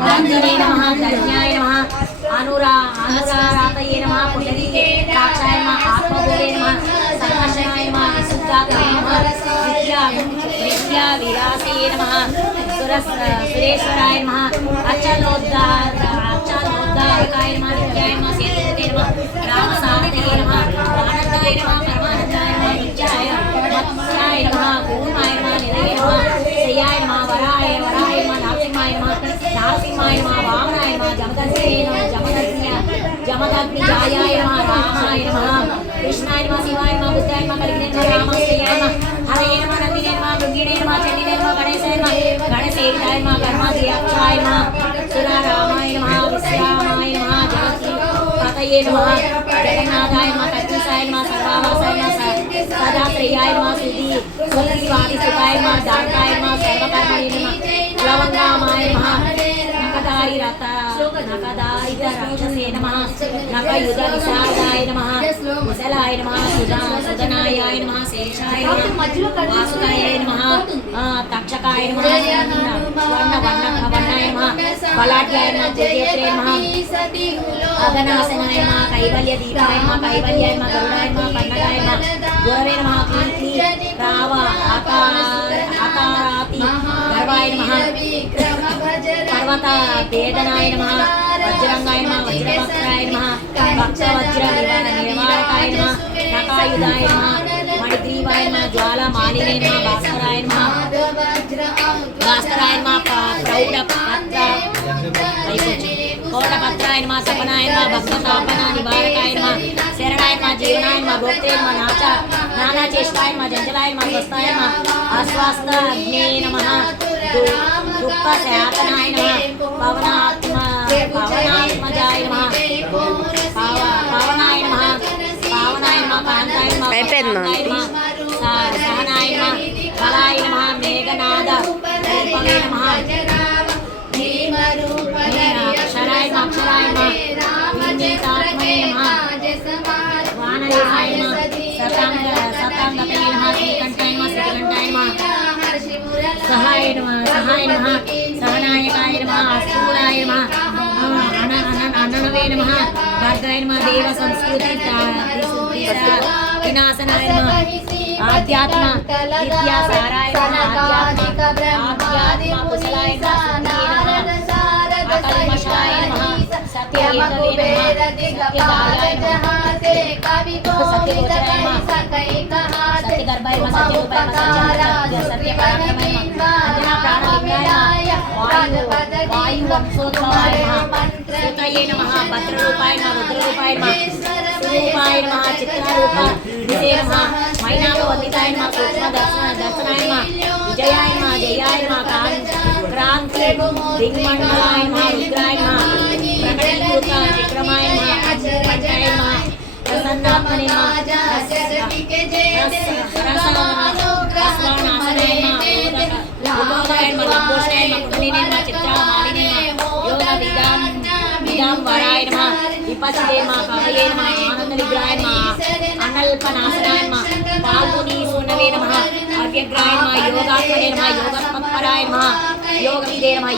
రంజనే నమః ధన్యాయ నమః అనురారాతయే నమః పుండరీకే ద్రాక్షాయ నమః ఆత్మభూరే నమః సంకర్షణాయ నమః విశుద్ధాత్మనే నమః విద్యా విలాసే నమః సురేశ్వరాయ నమః అచ్చలోద్ధారకాయ నమః నిత్యాయ నమః సేతుపతే నమః రామసారథయే నమః ఆనందాయ నమః పరమానందాయ నమః నిత్యాయ మత్స్యాయ నమః కూర్మాయ నమః నిలయ నమః శ్రేయాయ నమః వరాయ నమః నరసింహాయ నమః వామనాయ నమః జమదగ్నిజాయాయ నమః రామాయ నమః కృష్ణాయ నమః శివాయ నమః బుద్ధాయ నమః కలిగినే నమః రామశ్రేయాయ నమః హరయే నమః నందినే నమః భృంగిణే నమః చండినే నమః గణేశాయ నమః గణసేవితాయ నమః కర్మాధ్యక్షాయ నమః సురారామాయ నమః విశ్రామాయ నమః జగత్పతయే నమః జగన్నాథాయ నమః కచ్ఛసాయ నమః సర్వావాసాయ నమః సదాశ్రయాయ నమః సుధీవాదిసుతాయ నమః దార్కాయ నమః సర్వకర్మణే నమః లవంగామాయ నమః నకదారిత రాక్షసే నమః నకయుధ విశారదాయ నమః ముసలాయ నమః సుదనాయ నమః శేషాయ నమః వాసుకాయ నమః తక్షకాయ నమః వర్ణాయ నమః బలాఢ్యాయ నమః జయత్రే నమః అగనాశనాయ నమః కైవల్య దీపాయ నమః కైవల్యాయ నమః గరుడాయ నమః కన్నడాయ నమః గురవే నమః కీర్తి రావ ఆకారాతి గర్వాయ నమః పర్వత వేదనాయ నమః వజ్రంగాయ నమః వజ్రవక్త్రాయ నమః భక్తవజ్ర నివారకాయ నమః నకాయుధాయ నమః మణిగ్రీవాయ నమః జ్వాలమాలినే నమః భాస్కరాయ నమః కోటపత్రాయ నమః సపనాయ నమః భక్తతాపన నివారకాయ నమః శరణాయ నమః జీవనాయ నమః భోక్తే నమః నానాచేష్టాయ నమః జంజలాయ నమః స్వస్థాయ నమః ఆశ్వాస్త అగ్నే నమః దుఃఖ శాతనాయ నమః పవనాత్మజాయ నమః పావనాయ నమః కాంతాయ నమః సహనాయ నమః బలాయ నమః మేఘనాద రూపమే నమః అక్షరాయ నమః వినీతాత్మనే నమః వానరాయ నమః సతాంగతయే నమః శ్రీకంఠాయ నమః శ్రీకంఠాయ నమః సహాయ నమః సహనాయకాయ నమః అస్తూరాయ నమః అననవే నమః భార్గవాయ నమః దేవ సంస్కృతి వినాశనాయ నమః ఆధ్యాత్మ విద్యాసారాయ నమః ఆధ్యాత్మ కుశలాయ నమః అకల్మషాయ నమః సత్యవేదవే నమః సత్యగోచరాయ నమః సత్యగర్భాయ నమః సత్యరూపాయ సత్యపరాక్రమాయ నమః ప్రాణలింగాయ వాయువంశోద్భవాయ నమః సూతయే నమః భద్రరూపాయ నమః రుద్రరూపాయ నమః స్వరూపాయ నమః చిత్రరూప విదే నమః మైనాకవందితాయ నమః సూక్ష్మ దర్శనాయ నమః విజయాయ నమః జయాయ నమః క్రాంతి దిగ్మండలాయ నమః రుద్రాయ నమః ప్రకటీకృత విక్రమాయ నమః పంచాయ నమః ప్రసన్నాత్మనే నమః రసనాశనాయ నమః చిత్రమాలినే యోగ విదాం వరాయ నమః విపశ్చిదే నమః కవయే నమః ఆనంద విగ్రహాయ నమః అనల్పనాశనాయ నమః పాల్గుని సూనవే నమః అవ్యగ్రాయ నమః యోగాత్మనే నమః యోగపరాయ నమః యోగ విదే నమః